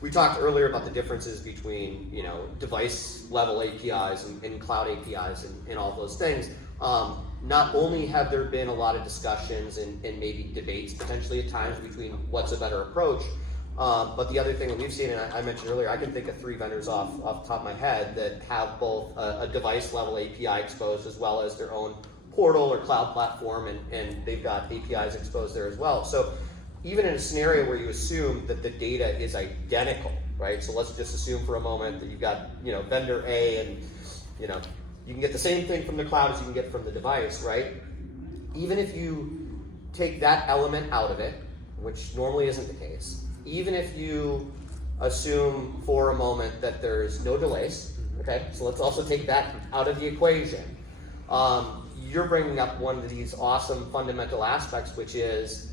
we talked earlier about the differences between, device level APIs and cloud APIs and all those things. Not only have there been a lot of discussions and maybe debates potentially at times between what's a better approach, but the other thing that we've seen, and I mentioned earlier, I can think of 3 vendors off the top of my head that have both a device level API exposed as well as their own portal or cloud platform, and they've got APIs exposed there as well. So even in a scenario where you assume that the data is identical, right? So let's just assume for a moment that you've got, vendor A and, you can get the same thing from the cloud as you can get from the device, right? Even if you take that element out of it, which normally isn't the case, even if you assume for a moment that there's no delays, okay? So let's also take that out of the equation. You're bringing up one of these awesome fundamental aspects, which is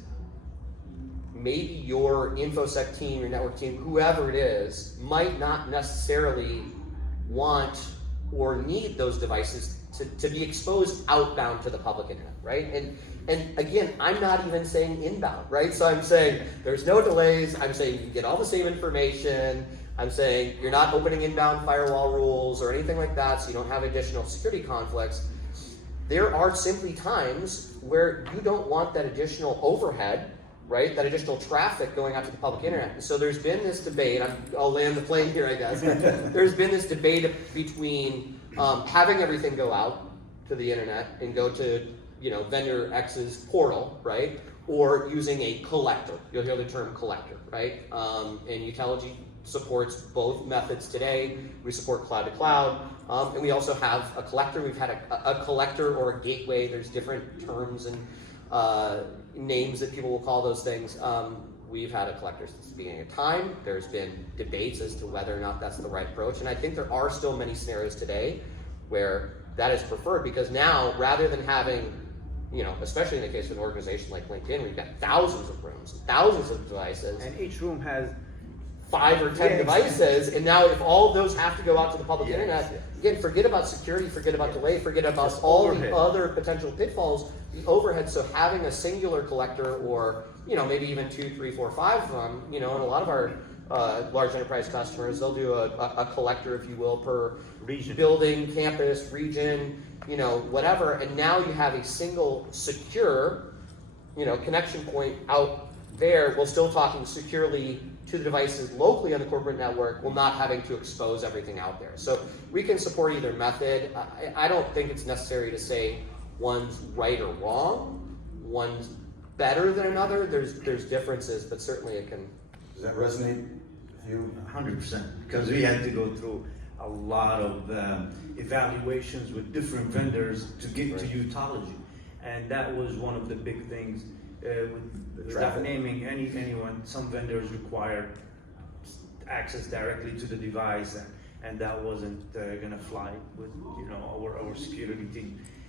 maybe your InfoSec team, your network team, whoever it is, might not necessarily want or need those devices to be exposed outbound to the public internet, right? And again, I'm not even saying inbound, right? So I'm saying there's no delays. I'm saying you can get all the same information. I'm saying you're not opening inbound firewall rules or anything like that, so you don't have additional security conflicts. There are simply times where you don't want that additional overhead, right? That additional traffic going out to the public internet. So there's been this debate, I'll land the plane here, I guess. There's been this debate between having everything go out to the internet and go to, vendor X's portal, right? Or using a collector. You'll hear the term collector, right? And Utelogy supports both methods today. We support cloud to cloud, and we also have a collector. We've had a collector or a gateway. There's different terms and names that people will call those things. We've had a collector since the beginning of time. There's been debates as to whether or not that's the right approach, and I think there are still many scenarios today where that is preferred, because now, rather than having, especially in the case of an organization like LinkedIn, we've got thousands of rooms, thousands of devices, and each room has 5 or 10 devices, and now if all of those have to go out to the public internet, again, forget about security, forget about delay, forget about just all overhead. the other potential pitfalls, the overhead. So having a singular collector, or maybe even 2, 3, 4, 5 of them, and a lot of our large enterprise customers, they'll do a collector, if you will, per region, building, campus, region, whatever, and now you have a single secure, connection point out there. We're still talking securely to the devices locally on the corporate network, while not having to expose everything out there. So we can support either method. I don't think it's necessary to say one's right or wrong, one's better than another. There's differences, but certainly it can. Does that resonate with you? 100%, because we had to go through a lot of evaluations with different vendors to get to Utelogy, and that was one of the big things. Without naming anyone, some vendors required access directly to the device, and that wasn't gonna fly with our security team.